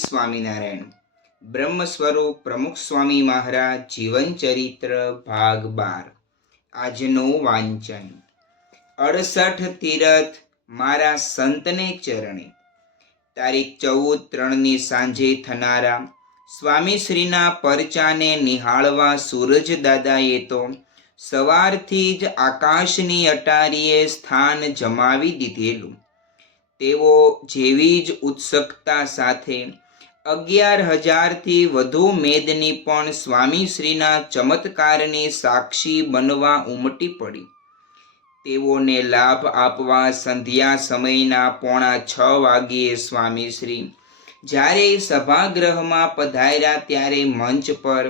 સ્વામિનારાયણ. બ્રહ્મ સ્વરૂપ પ્રમુખ સ્વામી મહારાજ જીવન ચરિત્ર ભાગ 12. આજનું વાંચન. 68 તીરથ મારા સંતને ચરણે. તારીખ 14/3 સાંજે થનારા સ્વામીશ્રીના પરચાને નિહાળવા સૂરજ દાદાએ તો સવારથી જ આકાશની અટારીએ સ્થાન જમાવી દીધેલું. તેઓ જેવી જ ઉત્સુકતા સાથે 11,000થી વધુ મેદની પણ સ્વામીશ્રીના ચમત્કારની સાક્ષી બનવા ઉમટી પડી. તેઓને લાભ આપવા સંધ્યા સમયના 5:45 વાગ્યે સ્વામીશ્રી જ્યારે સભાગૃહમાં પધાર્યા ત્યારે મંચ પર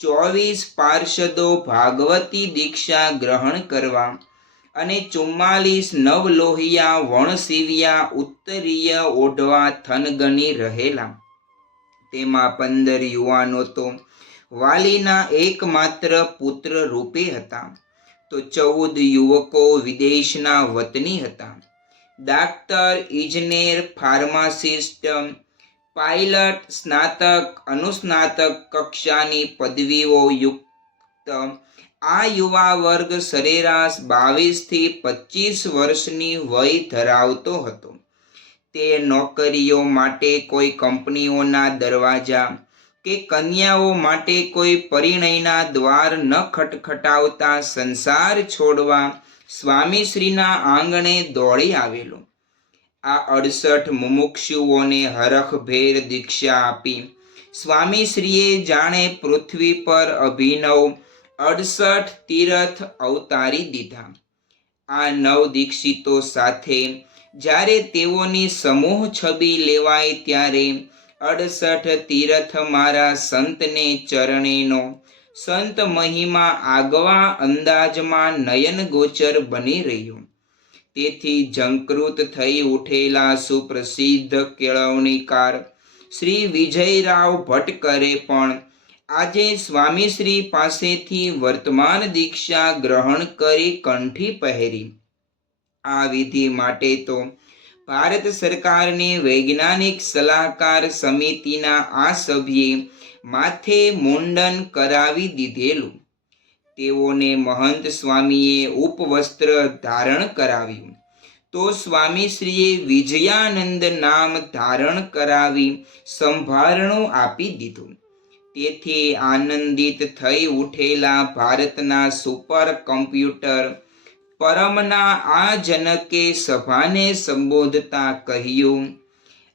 24 પાર્ષદો ભાગવતી દીક્ષા ગ્રહણ કરવા અને 44 નવલોહિયા વણસીવ્યા ઉત્તરીય ઓઢવા થનગની રહેલા. તેમાં 15 યુવાનો તો વાલીના એકમાત્ર પુત્ર રૂપે હતા, તો 14 યુવકો વિદેશના વતની હતા. ડાક્ટર, ઇજનેર, ફાર્માસિસ્ટ, પાયલટ, સ્નાતક, અનુસ્નાતક કક્ષાની પદવીઓ યુક્ત આ યુવા વર્ગ સરેરાશ 22થી 25 વર્ષની વય ધરાવતો હતો. તે નોકરીઓ માટે કોઈ કંપનીઓના દરવાજા કે કન્યાઓ માટે કોઈ પરિણયના દ્વાર ન ખટખટાવતા સંસાર છોડવા સ્વામીશ્રીના આંગણે દોડી આવેલો. આ 68 મુમુક્ષુઓને હરખભેર દીક્ષા આપી સ્વામીશ્રીએ જાણે પૃથ્વી પર અભિનવ 68 તીરથ અવતારી દીધા. આ નવ દીક્ષિતો સાથે જ્યારે તેઓની સમૂહ છબી લેવાય ત્યારે 68 તીરથ મારા સંતને ચરણેનો સંત મહિમા આગવા અંદાજમાં નયન ગોચર બની રહ્યો. તેથી ઝંકૃત થઈ ઉઠેલા સુપ્રસિદ્ધ કેળવણીકાર શ્રી વિજયરાવ ભટકરે પણ આજે સ્વામીશ્રી પાસેથી વર્તમાન દીક્ષા ગ્રહણ કરી કંઠી પહેરી. આ વિધિ માટે તો ભારત સરકારની વૈજ્ઞાનિક સલાહકાર સમિતિના આ સભ્યે માથે મુંડન કરાવી દીધેલું. તેઓને મહંત સ્વામીએ ઉપવસ્ત્ર ધારણ કરાવ્યું, તો સ્વામીશ્રીએ વિજયાનંદ નામ ધારણ કરાવી સંભારણું આપી દીધું. તેથી આનંદિત થઈ ઉઠેલા ભારતના સુપર કમ્પ્યુટર પરમના આ જનકે સભાને સંબોધતા કહ્યું,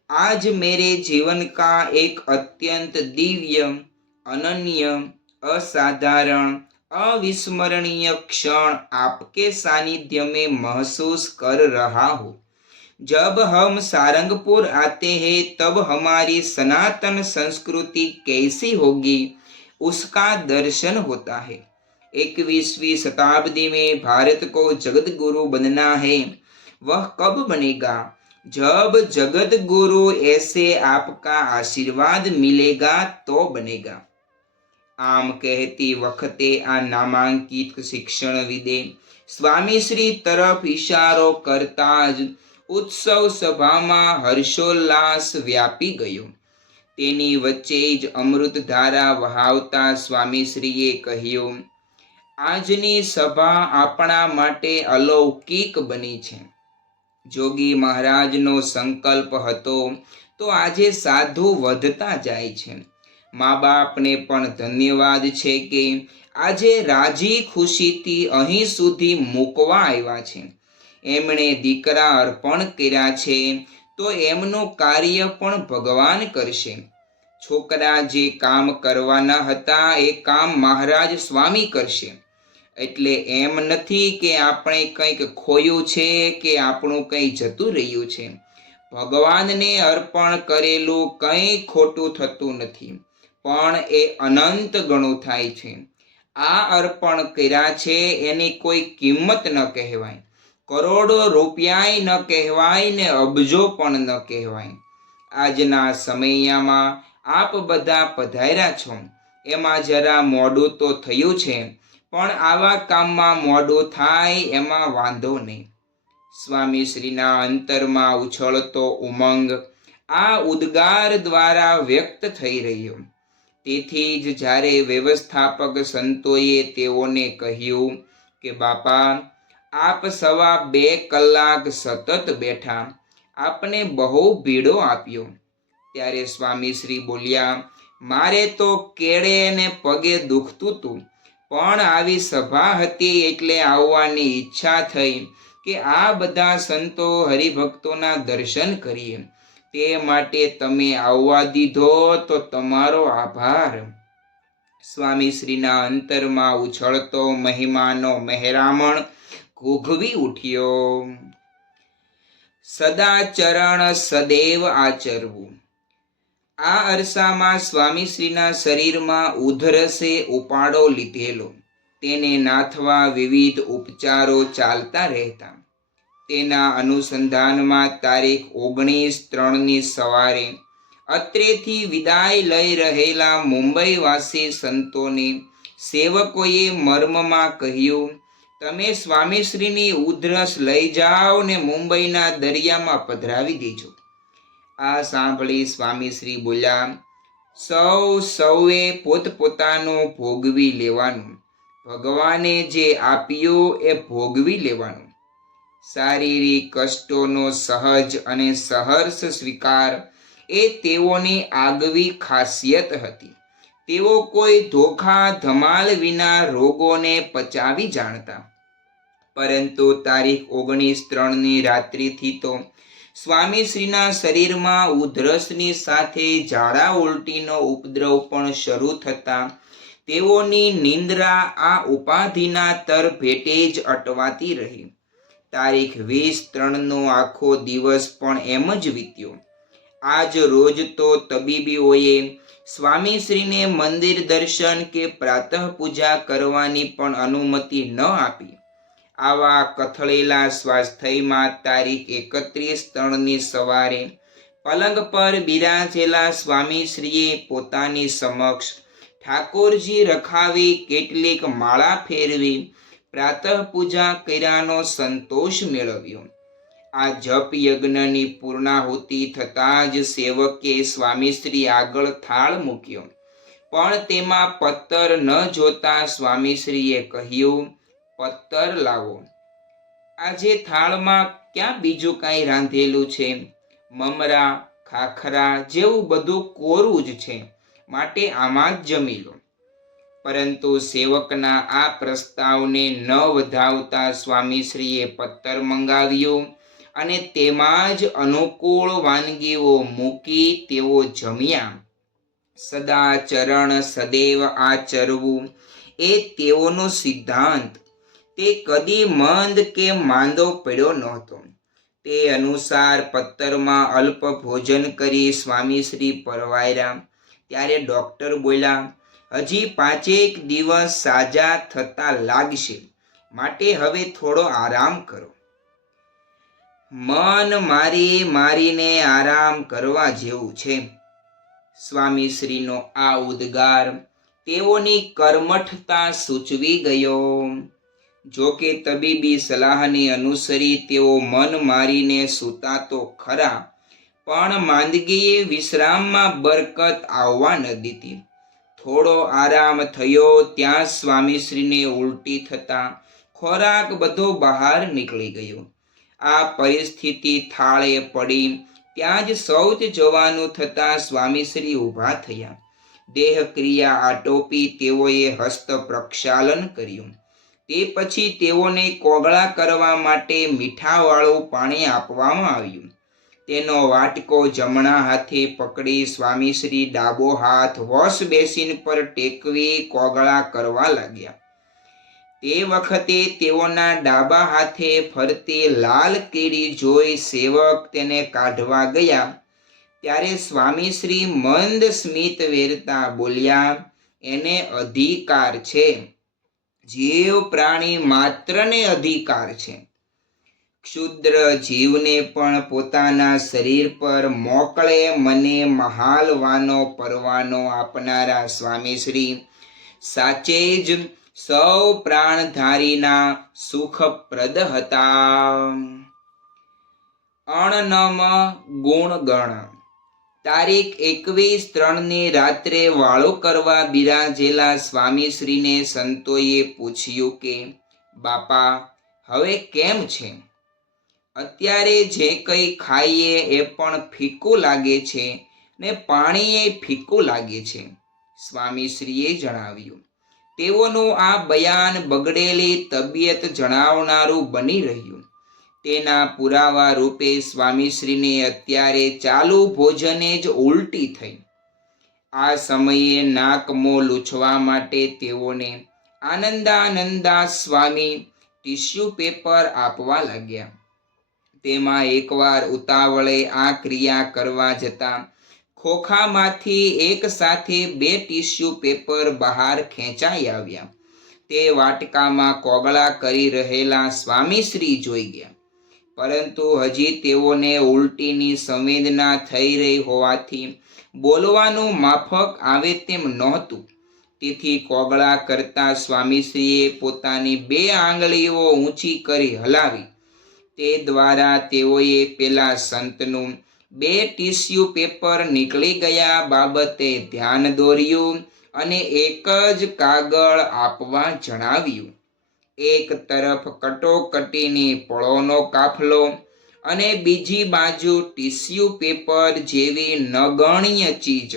આજ મેરે जीवन का एक अत्यंत दिव्य, अनन्य, असाधारण, अविस्मरणीय क्षण आपके सानिध्य में महसूस कर रहा हूँ. जब हम सारंगपुर आते हैं तब हमारी सनातन संस्कृति कैसी होगी उसका दर्शन होता है. 21वीं शताब्दी में भारत को जगत गुरु बनना है. वह कब बनेगा? जब जगत गुरु ऐसे आपका आशीर्वाद मिलेगा तो बनेगा. આમ કહેતી વખતે આ નામાંકિત શિક્ષણવિદે સ્વામીશ્રી તરફ ઇશારો કરતા જ ઉત્સવ સભામાં હર્ષોલ્લાસ વ્યાપી ગયો. તેની વચ્ચે જ અમૃતધારા વહાવતા સ્વામીશ્રીએ કહ્યું, આજની સભા આપણા માટે અલૌકિક બની છે. જોગી મહારાજનો સંકલ્પ હતો તો આજે સાધુ વધતા જાય છે. મા બાપને પણ ધન્યવાદ છે કે આજે રાજી ખુશીથી અહીં સુધી મૂકવા આવ્યા છે. એમણે દીકરા અર્પણ કર્યા છે તો એમનું કાર્ય પણ ભગવાન કરશે. છોકરા જે કામ કરવાના હતા એ કામ મહારાજ સ્વામી કરશે. એટલે એમ નથી કે આપણે કંઈક ખોયું છે કે આપણું કંઈ જતું રહ્યું છે. ભગવાનને અર્પણ કરેલું કંઈ ખોટું થતું નથી, પણ એ અનંત ગણું થાય છે. આ અર્પણ કર્યા છે એની કોઈ કિંમત ન કહેવાય, કરોડો રૂપિયાય ન કહેવાય ને અબજો પણ ન કહેવાય. આજના સમયમાં આપ બધા પધાર્યા છો એમાં જરા મોડું તો થયું છે, પણ આવા કામમાં મોડું થાય એમાં વાંધો નહીં. સ્વામીશ્રીના અંતરમાં ઉછળતો ઉમંગ આ ઉદ્ગાર દ્વારા વ્યક્ત થઈ રહ્યો. તેથી જ જ્યારે વ્યવસ્થાપક સંતોએ તેઓને કહ્યું કે બાપા, આપ 2.5 કલાક સતત બેઠા, આપને બહુ ભીડો આપ્યો. ત્યારે સ્વામીશ્રી બોલ્યા, મારે તો કેળે ને પગે દુખતું હતું, પણ આવી સભા હતી એટલે આવવાની ઈચ્છા થઈ કે આ બધા સંતો હરિભક્તોના દર્શન કરીએ. તે માટે તમે આવવા દીધો તો તમારો આભાર. સ્વામીશ્રીના અંતરમાં ઉછળતો મહિમાનો મહેરામણ ઘૂઘવી ઉઠ્યો. સદાચરણ સદૈવ આચરવું. આ અરસામાં સ્વામીશ્રીના શરીરમાં ઉધરસે ઉપાડો લીધેલો. તેને નાથવા વિવિધ ઉપચારો ચાલતા રહેતા. તેના અનુસંધાનમાં તારીખ 19/3ની સવારે અત્રેથી વિદાય લઈ રહેલા મુંબઈવાસી સંતોને સેવકોએ મર્મમાં કહ્યું, તમે સ્વામીશ્રીની ઉધરસ લઈ જાઓ ને મુંબઈના દરિયામાં પધરાવી દેજો. આ સાંભળી સ્વામીશ્રી બોલ્યા, સૌએ પોતપોતાનું ભોગવી લેવાનું. ભગવાને જે આપ્યું એ ભોગવી લેવાનું. શારીરિક કષ્ટોનો સહજ અને સહર્ષ સ્વીકાર એ તેઓની આગવી ખાસિયત હતી. તેઓ કોઈ ધોખા ધમાલ વિના રોગોને પચાવી જાણતા. પરંતુ તારીખ 19/3ની રાત્રિથી તો સ્વામીશ્રીના શરીરમાં ઉધરસની સાથે ઝાડા ઉલટીનો ઉપદ્રવ પણ શરૂ થતા તેઓની નિંદ્રા આ ઉપાધિના તરભેટે જ અટવાતી રહી. તારીખ 20/3નો આખો દિવસ પણ એમ જ વીત્યો. આજ રોજ તો તબીબીઓએ સ્વામીશ્રીને મંદિર દર્શન કે પ્રાતઃ પૂજા કરવાની પણ અનુમતિ ન આપી. આવા કથળેલા સ્વાસ્થ્યમાં તારીખ 31/3ની સવારે પલંગ પર બિરાજેલા સ્વામીશ્રીએ પોતાની સમક્ષ ઠાકોરજી રખાવી કેટલીક માળા ફેરવી પ્રાતઃ પૂજા કર્યાનો સંતોષ મેળવ્યો. આ જપ યજ્ઞની પૂર્ણાહુતિ થતાં જ સેવકે સ્વામીશ્રી આગળ થાળ મૂક્યો, પણ તેમાં પત્તર ન જોતા સ્વામીશ્રીએ કહ્યું, પત્તર લાવો. આજે થાળમાં ક્યાં બીજું કાંઈ રાંધેલું છે? મમરા, ખાખરા જેવું બધું કોરું જ છે, માટે આમાં જ જમી લો. પરંતુ સેવકના આ પ્રસ્તાવને ન વધાવતા સ્વામીશ્રીએ પત્તર મંગાવ્યું અને તેમાં જ અનુકૂળ વાનગીઓ મૂકી તેઓ જમ્યા. સદાચરણ સદૈવ આચરવું એ તેઓનો સિદ્ધાંત. તે કદી મંદ કે માંદો પડ્યો નહોતો. તે અનુસાર પત્તરમાં અલ્પ ભોજન કરી સ્વામીશ્રી પરવાર્યા. ત્યારે ડૉક્ટર બોલ્યા, હજી 5 દિવસ સાજા થતા લાગશે, માટે હવે થોડો આરામ કરો. મન મારીને આરામ કરવા જેવું છે. સ્વામીશ્રીનો આ ઉદ્ગાર તેઓની કર્મઠતા સૂચવી ગયો. જો કે તબીબી સલાહને અનુસરી તેઓ મન મારીને સૂતા તો ખરા, પણ માંદગીએ વિશ્રામમાં બરકત આવવા ન દીધી. થોડો આરામ થયો ત્યાં સ્વામીશ્રીને ઉલટી થતા ખોરાક બધો બહાર નીકળી ગયો. આ પરિસ્થિતિ થાળે પડી ત્યાં જ શૌચ જવાનું થતાં સ્વામીશ્રી ઊભા થયા. દેહક્રિયા આટોપી તેઓએ હસ્ત પ્રક્ષાલન કર્યું. તે પછી તેઓને કોગળા કરવા માટે મીઠાવાળું પાણી આપવામાં આવ્યું. તેનો વાટકો જમણા હાથે પકડી સ્વામીશ્રી ડાબો હાથ વોશ બેસિન પર ટેકવી કોગળા કરવા લાગ્યા. તે વખતે તેઓના ડાબા હાથે ફરતી લાલ કીડી જોઈ સેવક તેને કાઢવા ગયા. ત્યારે સ્વામીશ્રી મંદ સ્મિત વેરતા બોલ્યા, એને અધિકાર છે, જીવ પ્રાણી માત્રને અધિકાર છે. ક્ષુદ્ર જીવને પણ પોતાના શરીર પર મોકળે મને મહાલવાનો પરવાનો આપનારા સ્વામીશ્રી સાચે જ સૌ પ્રાણધારીના સુખપ્રદ હતા. અણનમ ગુણગણ. તારીખ 21/3ની રાત્રે વાળો કરવા બિરાજેલા સ્વામીશ્રીને સંતોએ પૂછ્યું કે બાપા હવે કેમ છે? અત્યારે જે કંઈ ખાઈએ એ પણ ફીકું લાગે છે ને પાણી એ ફીકું લાગે છે. સ્વામીશ્રીએ જણાવ્યું. તેઓનું આ બયાન બગડેલી તબિયત જણાવનારું બની રહ્યું. તેના પુરાવા રૂપે સ્વામીશ્રીને અત્યારે ચાલુ ભોજને જ ઉલટી થઈ. આ સમયે નાક મોં લૂછવા માટે તેઓને આનંદાનંદા સ્વામી ટીશ્યુ પેપર આપવા લાગ્યા. તેમાં એકવાર ઉતાવળે આ ક્રિયા કરવા જતાં ખોખામાંથી એક સાથે 2 ટીશ્યુ પેપર બહાર ખેંચાઈ આવ્યા. તે વાટકામાં કોગળા કરી રહેલા સ્વામીશ્રી જોઈ ગયા, પરંતુ હજી તેઓને ઉલટીની સંવેદના થઈ રહી હોવાથી બોલવાનું માફક આવે તેમ નહોતું. તેથી કોગળા કરતા સ્વામીશ્રીએ પોતાની 2 આંગળીઓ ઊંચી કરી હલાવી. તે દ્વારા તેઓએ પેલા સંતનું 2 ટીશ્યુ પેપર નીકળી ગયા બાબતે ધ્યાન દોર્યું અને એક જ કાગળ આપવા જણાવ્યું. એક તરફ કટોકટીની પળોનો કાફલો અને બીજી બાજુ ટીશ્યુ પેપર જેવી નગણ્ય ચીજ.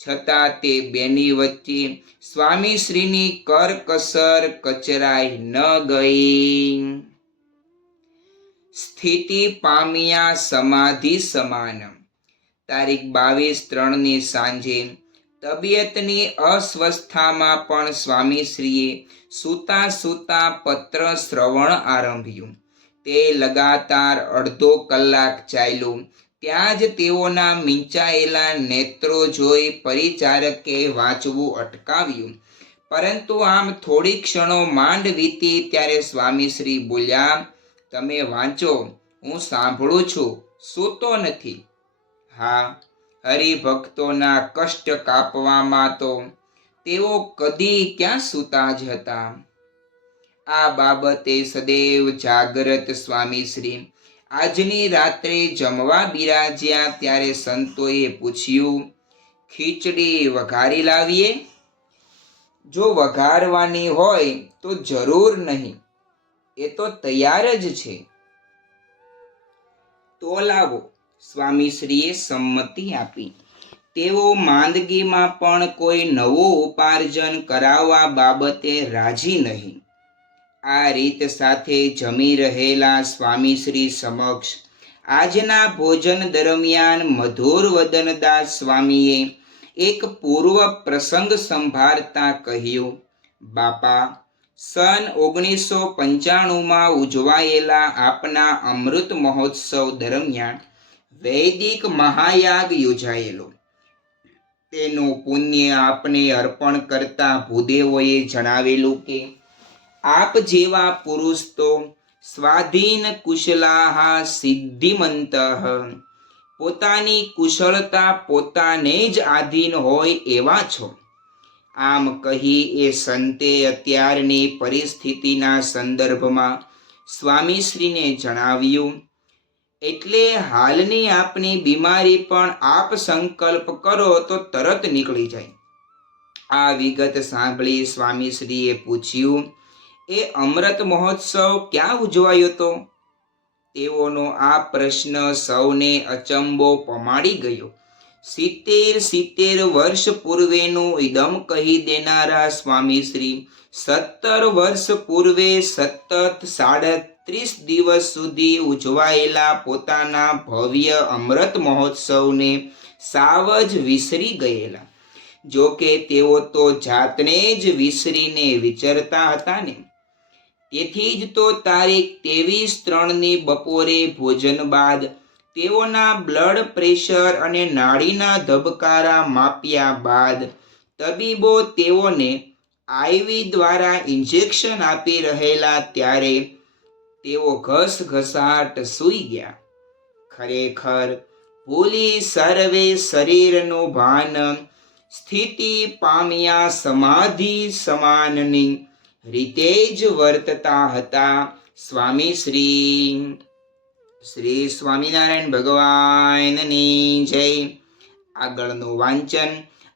છતાં તે બેની વચ્ચે સ્વામીશ્રીની કરકસર કચરાઈ ન ગઈ. સ્થિતિ પામ્યા સમાધિ સમાન. તારીખ 22/3ની સાંજે તબિયતની અસ્વસ્થતામાં પણ સ્વામીશ્રીએ સૂતા સૂતા પત્ર શ્રવણ આરંભ્યું. તે લગાતાર અડધો કલાક ચાલ્યું. ત્યાં જ તેઓના મીંચાયેલા નેત્રો જોઈ પરિચારકે વાંચવું અટકાવ્યું. પરંતુ આમ થોડી ક્ષણો માંડ વીતી ત્યારે સ્વામીશ્રી બોલ્યા, તમે વાંચો, હું સાંભળું છું, સૂતો નથી. હા, હરિભક્તોના કષ્ટ કાપવામાં તો તેઓ કદી ક્યાં સૂતા જ હતા. આ બાબતે સદૈવ જાગ્રત સ્વામીશ્રી આજની રાત્રે જમવા બિરાજ્યા ત્યારે સંતોએ પૂછ્યું, ખીચડી વઘારી લાવીએ? જો વઘારવાની હોય તો જરૂર નહીં, એ તો તૈયાર જ છે. તો લાવો. સ્વામીશ્રીએ સંમતિ આપી. તેઓ માંદગીમાં પણ કોઈ નવું ઉપાર્જન કરાવવા બાબતે રાજી નહીં. આ રીત સાથે જમી રહેલા સ્વામીશ્રી સમક્ષ આજના ભોજન દરમિયાન મધુર વદનદાસ સ્વામીએ એક પૂર્વ પ્રસંગ સંભાળતા કહ્યું, બાપા, સન 1995માં ઉજવાયેલા આપના અમૃત મહોત્સવ દરમિયાન વૈદિક મહાયાગ યોજાયેલો. તેનું પુણ્ય આપને અર્પણ કરતા ભૂદેવોએ જણાવેલું કે આપ જેવા પુરુષ તો સ્વાધીન કુશલાહ સિદ્ધિમંતઃ, પોતાની કુશળતા પોતાને જ આધીન હોય એવા છો. આમ કહી એ સંતે અત્યારની પરિસ્થિતિના સંદર્ભમાં સ્વામીશ્રીને જણાવ્યું, એટલે હાલની આપની બીમારી પણ આપ સંકલ્પ કરો તો તરત નીકળી જાય. આ વિગત સાંભળી સ્વામીશ્રીએ પૂછ્યું, એ અમૃત મહોત્સવ ક્યાં ઉજવાયો હતો? તેઓનો આ પ્રશ્ન સૌને અચંબો પમાડી ગયો. 70 વર્ષ પૂર્વેનું ઇદમ કહી દેનારા સ્વામીશ્રી 17 વર્ષ પૂર્વે સતત 37 દિવસ સુધી ઉજવાયેલા પોતાના ભવ્ય અમૃત મહોત્સવને સાવ જ વિસરી ગયેલા. જો કે તેઓ તો જાતને જ વિસરીને વિચરતા હતા ને. તેથી જ તો તારીખ 23/3ની બપોરે ભોજન બાદ તેઓના બ્લડ પ્રેશર અને નાડીના ધબકારા માપ્યા બાદ તબીબો તેઓને આઈવી દ્વારા ઇન્જેક્શન આપી રહેલા ત્યારે તેઓ ઘસઘસાટ સૂઈ ગયા. ખરેખર ભૂલી સર્વે શરીરનું ભાન, સ્થિતિ પામ્યા સમાધિ સમાનની રીતે જ વર્તતા હતા સ્વામીશ્રી. શ્રી સ્વામિનારાયણ ભગવાનની જય. આગળનું વાંચન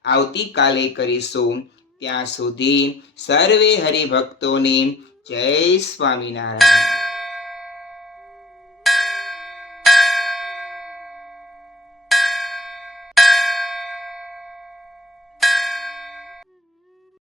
આવતીકાલે કરીશું. ત્યાં સુધી સર્વે હરિભક્તોને જય સ્વામિનારાયણ.